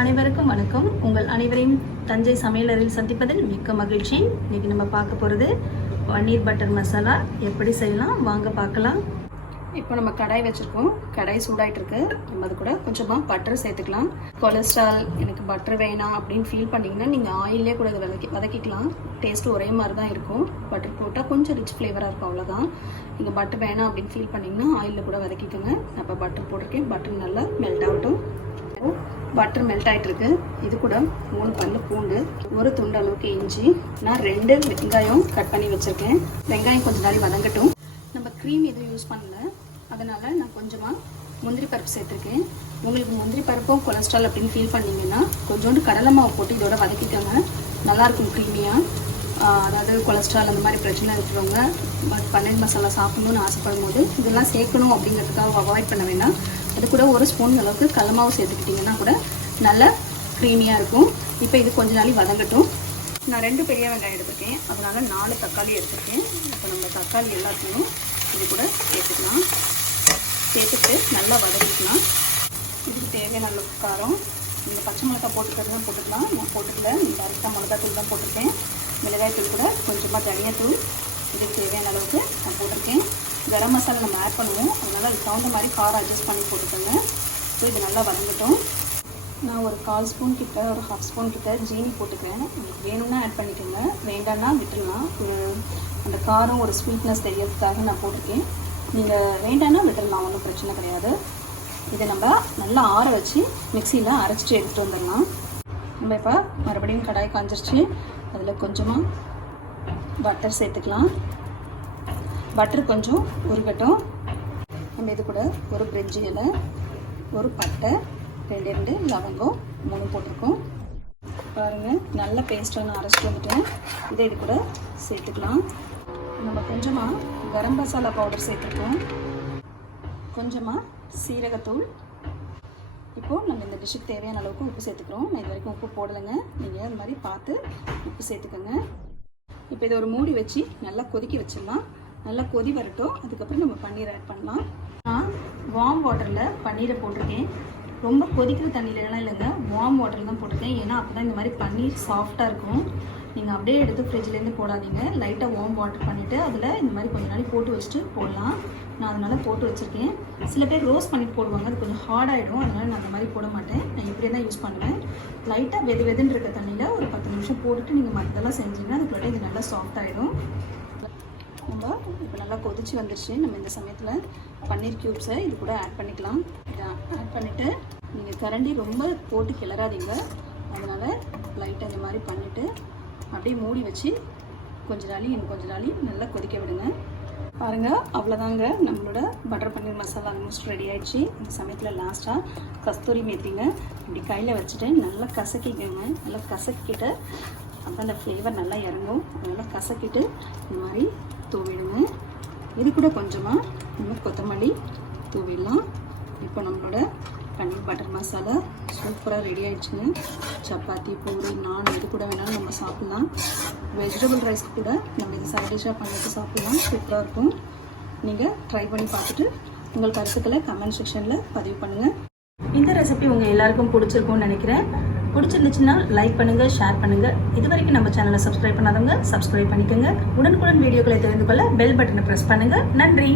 அனைவருக்கும் வணக்கம். உங்கள் அனைவரையும் தஞ்சை சமையலறையில் சந்திப்பதில் மிக்க மகிழ்ச்சி. இன்னைக்கு நம்ம பார்க்க போகிறது பன்னீர் பட்டர் மசாலா. எப்படி செய்யலாம் வாங்க பார்க்கலாம். இப்போ நம்ம கடாய் வச்சுருக்கோம். கடாய் சூடாயிட்டு இருக்கு. நம்ம அது கூட கொஞ்சமாக பட்டர் சேர்த்துக்கலாம். கொலஸ்ட்ரால் எனக்கு பட்டர் வேணாம் அப்படின்னு ஃபீல் பண்ணிங்கன்னா நீங்கள் ஆயிலே கூட அதை வதக்கிக்கலாம். டேஸ்ட்டு ஒரே மாதிரி தான் இருக்கும். பட்டர் போட்டால் கொஞ்சம் ரிச் ஃப்ளேவராக இருக்கும், அவ்வளோதான். நீங்கள் பட்டர் வேணாம் அப்படின்னு ஃபீல் பண்ணிங்கன்னா ஆயிலில் கூட வதக்கிக்கோங்க. அப்போ பட்டர் போட்டிருக்கேன். பட்டர் நல்லா மெல்ட் ஆகட்டும். பட்டர் மெல்ட் ஆகிட்டு இருக்கு. இது கூட 3 பல்லு பூண்டு, ஒரு துண்டு அளவுக்கு இஞ்சி, நான் 2 வெங்காயம் கட் பண்ணி வச்சுருக்கேன். வெங்காயம் கொஞ்சம் நாளை வதங்கட்டும். நம்ம க்ரீம் எதுவும் யூஸ் பண்ணல, அதனால் நான் கொஞ்சமாக முந்திரி பருப்பு சேர்த்துருக்கேன். உங்களுக்கு முந்திரி பருப்பும் கொலஸ்ட்ரால் அப்படின்னு ஃபீல் பண்ணிங்கன்னா கொஞ்சோண்டு கடலை மாவு போட்டு இதோட வதக்கிக்கோங்க. நல்லாயிருக்கும் க்ரீமியாக. அதாவது கொலஸ்ட்ரால் அந்த மாதிரி பிரச்சனை இருக்கிறவங்க பன்னீர் மசாலா சாப்பிடணும்னு ஆசைப்படும் போது இதெல்லாம் சேர்க்கணும் அப்படிங்கிறதுக்காக அவாய்ட் பண்ண வேண்டாம். அது கூட 1 ஸ்பூன் அளவுக்கு கடலை மாவு சேர்த்துக்கிட்டிங்கன்னா கூட நல்லா க்ரீமியாக இருக்கும். இப்போ இது கொஞ்ச நாளைக்கு வதங்கட்டும். நான் 2 பெரிய வெங்காயம் எடுத்துருக்கேன், அதனால் 4 தக்காளி எடுத்துருக்கேன். இப்போ நம்ம தக்காளி எல்லாத்தையும் இது கூட சேர்த்துக்கலாம். சேர்த்துட்டு நல்லா வதக்கிக்கலாம். இதுக்கு தேவையான அளவுக்கு காரம், நீங்கள் பச்சை மிளகாய் போட்டுக்கிறதும் போட்டுக்கலாம். நான் போட்டுக்கல, நீங்கள் டேரெக்டாக மிளகாத்தூள் தான் போட்டிருக்கேன். மிளகாய்த்தூள் கூட கொஞ்சமாக தனியாத்தூள் இதுக்கு தேவையான அளவுக்கு நான் போட்டிருக்கேன். கரம் மசாலா நம்ம ஆட் பண்ணுவோம், அதனால் அதுக்கு தகுந்த மாதிரி காரம் அட்ஜஸ்ட் பண்ணி போட்டுக்கோங்க. ஸோ இது நல்லா வதங்கட்டும். நான் ஒரு 1/4 ஸ்பூன் கிட்ட, ஒரு 1/2 ஸ்பூன் கிட்ட ஜீனி போட்டுக்கிறேன். உங்களுக்கு வேணும்னா ஆட் பண்ணிக்கோங்க, வேண்டாம்னா விட்டுடலாம். அந்த காரம் ஒரு ஸ்வீட்னஸ் தெரியறதுக்காக நான் போட்டிருக்கேன். நீங்கள் வேண்டாம்னா விட்டுடலாம், ஒன்றும் பிரச்சனை கிடையாது. இதை நம்ம நல்லா ஆற வச்சு மிக்சியில் அரைச்சிட்டு எடுத்துகிட்டு வந்துடலாம். நம்ம இப்போ மறுபடியும் கடாய் காஞ்சிருச்சு. அதில் கொஞ்சமாக பட்டர் சேர்த்துக்கலாம். பட்டர் கொஞ்சம் உருகட்டும். நம்ம இது கூட ஒரு பிரிஞ்சி இலை, ஒரு பட்டை, 2 லவங்கம், 3 போட்டிருக்கோம். பாருங்கள், நல்ல பேஸ்ட்டாக நான் அரைச்சிட்டு வந்துட்டேன். இதை இது கூட சேர்த்துக்கலாம். நம்ம கொஞ்சமாக கரம் மசாலா பவுடர் சேர்த்துருக்கோம், கொஞ்சமாக சீரகத்தூள். இப்போது நம்ம இந்த டிஷ்ஷுக்கு தேவையான அளவுக்கு உப்பு சேர்த்துக்கிறோம். நான் இது வரைக்கும் உப்பு போடலைங்க, நீங்கள் அது மாதிரி பார்த்து உப்பு சேர்த்துக்கோங்க. இப்போ இதை ஒரு மூடி வச்சு நல்லா கொதிக்க வச்சிடலாம். நல்லா கொதி வரட்டும். அதுக்கப்புறம் நம்ம பன்னீர் ஆட் பண்ணலாம். நான் வார்ம் வாட்டரில் பன்னீரை போட்டிருக்கேன். ரொம்ப கொதிக்கிற தண்ணியிலலாம் இல்லைங்க, வார்ம் வாட்டரில் தான் போட்டிருக்கேன். ஏன்னா அப்போ தான் இந்த மாதிரி பன்னீர் சாஃப்டாக இருக்கும். நீங்கள் அப்படியே எடுத்து ஃப்ரிட்ஜ்லேருந்து போடாதீங்க. லைட்டாக வார்ம் வாட்டர் பண்ணிவிட்டு அதில் இந்த மாதிரி கொஞ்சம் நாளைக்கு போட்டு வச்சுட்டு போடலாம். நான் அதனால் போட்டு வச்சுருக்கேன். சில பேர் ரோஸ்ட் பண்ணிட்டு போடுவாங்க, அது கொஞ்சம் ஹார்டாகிடும். அதனால் நான் அந்த மாதிரி போட மாட்டேன். நான் இப்படியே தான் யூஸ் பண்ணுவேன். லைட்டாக வெதுன்னு இருக்க தண்ணியில் ஒரு 10 நிமிஷம் போட்டுட்டு நீங்கள் மற்றதெல்லாம் செஞ்சிங்கன்னா அதுக்குள்ளே இது நல்லா சாஃப்ட் ஆகிடும். நம்ம இப்போ நல்லா கொதிச்சு வந்துடுச்சு. நம்ம இந்த சமயத்தில் பன்னீர் க்யூப்ஸை இது கூட ஆட் பண்ணிக்கலாம். இதை ஆட் பண்ணிவிட்டு நீங்கள் கரண்டி ரொம்ப போட்டு கிளறாதீங்க. அதனால் லைட்டாக இந்த மாதிரி பண்ணிவிட்டு அப்படியே மூடி வச்சு கொஞ்ச நாளி நல்லா கொதிக்க விடுங்க. பாருங்கள், அவ்வளோதாங்க, நம்மளோட butter paneer masala almost ready ஆகிடுச்சு. இந்த சமயத்தில் லாஸ்ட்டாக கஸ்தூரி மேத்திங்க இப்படி கையில் வச்சுட்டு நல்லா கசக்கிக்கோங்க. நல்லா கசக்கிட்டு அப்போ அந்த ஃப்ளேவர் நல்லா இறங்கும். அதனால் கசக்கிட்டு இந்த மாதிரி தூவிடுங்க. இது கூட கொஞ்சமாக நம்ம கொத்தமல்லி தூவிடலாம். இப்போ நம்மளோட பன்னீர் பட்டர் மசாலா சூப்பராக ரெடி ஆகிடுச்சுங்க. சப்பாத்தி, பூரி, நான் இது கூட வேணாலும் நம்ம சாப்பிட்லாம். வெஜிடபிள் ரைஸ் கூட நம்ம இது சைட் டிஷ்ஷாக பண்ணிட்டு சாப்பிட்லாம். சூப்பராக இருக்கும். நீங்கள் ட்ரை பண்ணி பார்த்துட்டு உங்கள் கருத்துக்களை கமெண்ட் செக்ஷனில் பதிவு பண்ணுங்கள். இந்த ரெசிபி உங்கள் எல்லாருக்கும் பிடிச்சிருக்கும்னு நினைக்கிறேன். பிடிச்சிருந்துச்சுன்னா லைக் பண்ணுங்கள், ஷேர் பண்ணுங்கள். இது வரைக்கும் நம்ம சேனலை சப்ஸ்கிரைப் பண்ணாதவங்க சப்ஸ்கிரைப் பண்ணிக்கோங்க. உடனுக்குடன் வீடியோக்களை தெரிந்து கொள்ள பெல் பட்டனை ப்ரெஸ் பண்ணுங்கள். நன்றி.